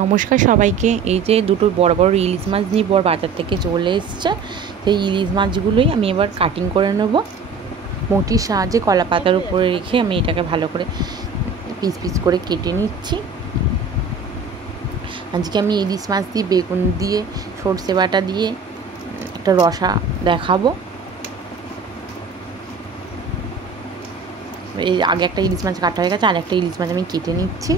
নমস্কার সবাইকে। এই যে দুটো বড় বড় ইলিশ মাছ নিয়ে বড় বাজার থেকে চলে এসছে, সেই ইলিশ মাছগুলোই আমি এবার কাটিং করে নেব। বটির সাহায্যে কলা পাতার উপরে রেখে আমি এটাকে ভালো করে পিস পিস করে কেটে নিচ্ছি। আজকে আমি ইলিশ মাছ দিয়ে বেগুন দিয়ে সর্ষে বাটা দিয়ে একটা রসা দেখাবো। এই আগে একটা ইলিশ মাছ কাটা হয়ে গেছে, আর একটা ইলিশ মাছ আমি কেটে নিচ্ছি।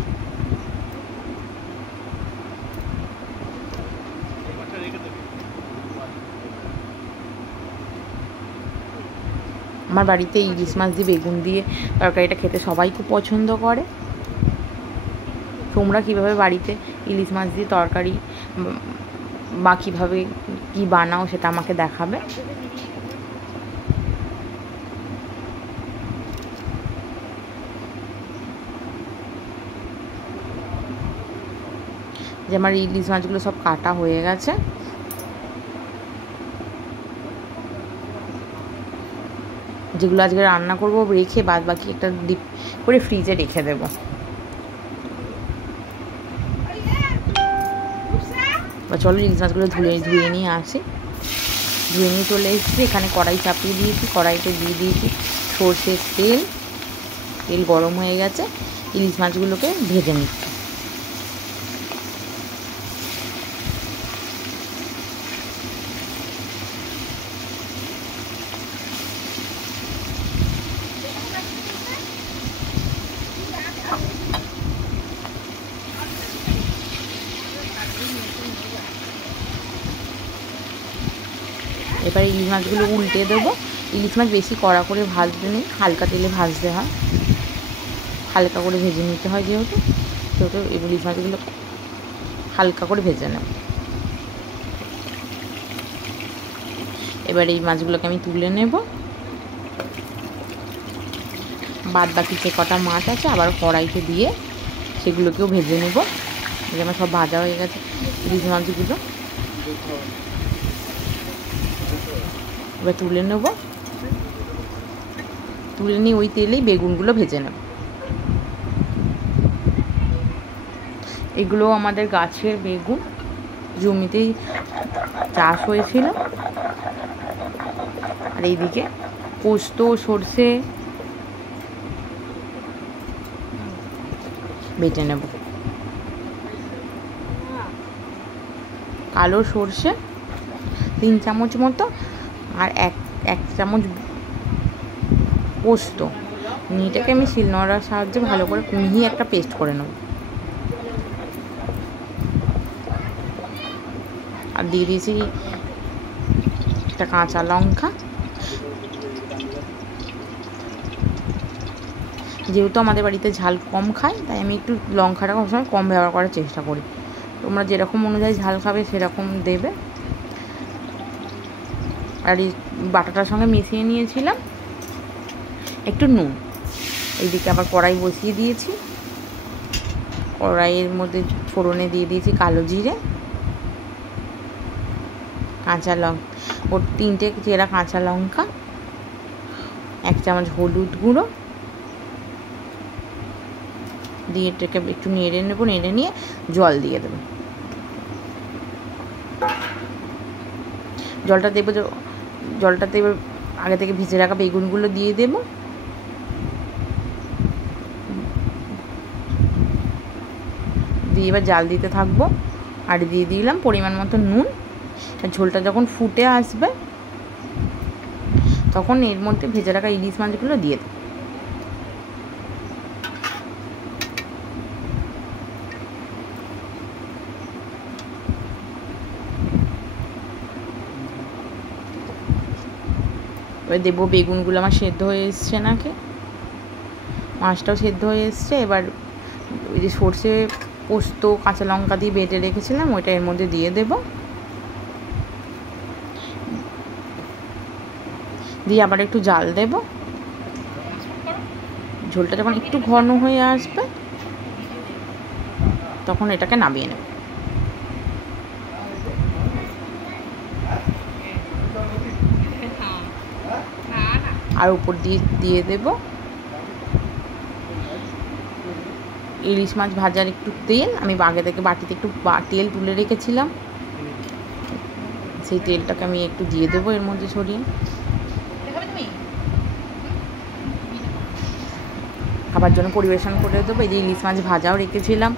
আমার বাড়িতে ইলিশ মাছ দিয়ে বেগুন দিয়ে তরকারিটা খেতে সবাই খুব পছন্দ করে। তোমরা কীভাবে বাড়িতে ইলিশ মাছ দিয়ে তরকারি বা কীভাবে কী বানাও সেটা আমাকে দেখাবে। যে আমার ইলিশ মাছগুলো সব কাটা হয়ে গেছে। যেগুলো আজকে রান্না করবো রেখে বাদ বাকি একটা ডিপ করে ফ্রিজে রেখে দেবো। বা চলো ইলিশ মাছগুলো ধুয়ে নিয়ে আসি। ধুয়ে নিয়ে চলে এসেছি, এখানে কড়াই চাপিয়ে দিয়েছি, কড়াইতে দিয়ে দিয়েছি সর্ষের তেল। তেল গরম হয়ে গেছে, ইলিশ মাছগুলোকে ভেজে নিচ্ছি। এবার ইলিশ মাছগুলো উল্টে দেবো। ইলিশ মাছ বেশি কড়া করে ভাজতে নেই, হালকা তেলে ভাজতে হয়, হালকা করে ভেজে নিতে হয়। যেহেতু ইলিশ মাছগুলো হালকা করে ভেজে নেব। এবার এই মাছগুলোকে আমি তুলে নেব। বাদ বাকি যে কটা মাছ আছে আবার কড়াইতে দিয়ে সেগুলোকেও ভেজে নেব। আমার সব ভাজা হয়ে গেছে ইলিশ মাছগুলো। এবার তুলে নেব, তুলে নিয়ে ওই তেলেই বেগুনগুলো ভেজে নেব। এগুলো আমাদের গাছের বেগুন, জমিতেই চাষ হয়েছিল। আর এইদিকে পোস্ত সর্ষে বেটে নেব। কালো সর্ষে 3 চামচ মতো, আর এক চামচ পোস্ত নিয়ে এটাকে আমি শিলনোড়ার সাহায্যে ভালো করে মিহি একটা পেস্ট করে নেব। আর দিয়ে দিয়েছি একটা কাঁচা লঙ্কা। যেহেতু আমাদের বাড়িতে ঝাল কম খায়, তাই আমি একটু লঙ্কাটা সবসময় কম ব্যবহার করার চেষ্টা করি। তোমরা যেরকম অনুযায়ী ঝাল খাবে সেরকম দেবে। আর এই বাটাটার সঙ্গে মিশিয়ে নিয়েছিলাম একটু নুন। এইদিকে আবার কড়াই বসিয়ে দিয়েছি, কড়াইয়ের মধ্যে ফোড়নে দিয়ে দিয়েছি কালো জিরে, কাঁচা লঙ্কা, 3টে চেরা কাঁচা লঙ্কা, 1 চামচ হলুদ গুঁড়ো দিয়ে এটাকে একটু নেড়ে নেবো। নেড়ে নিয়ে জল দিয়ে দেবো। জলটাতে এবার আগে থেকে ভেজে রাখা বেগুনগুলো দিয়ে দেবো। দিয়ে এবার জাল দিতে থাকবো। আর দিয়ে দিলাম পরিমাণ মতো নুন। ঝোলটা যখন ফুটে আসবে তখন এর মধ্যে ভেজে রাখা ইলিশ মাছগুলো দিয়ে দেবো। এবার দেবো বেগুনগুলো আমার সেদ্ধ হয়ে এসছে নাকি, মাছটাও সেদ্ধ হয়ে এসছে। এবার ওই যে সর্ষে পোস্ত কাঁচা লঙ্কা দিয়ে বেটে রেখেছিলাম ওইটা এর মধ্যে দিয়ে দেব। দিয়ে আবার একটু জাল দেব। ঝোলটা যখন একটু ঘন হয়ে আসবে তখন এটাকে নামিয়ে নেব। আর উপর দিয়ে দেব ইলিশ মাছ ভাজার একটু তেল আমি আগে থেকে বাটিতে একটু তেল তুলে রেখেছিলাম, সেই তেলটাকে আমি একটু দিয়ে দেবো এর মধ্যে ছড়িয়ে। খাবার জন্য পরিবেশন করে দেবো। এই যে ইলিশ মাছ ভাজাও রেখেছিলাম,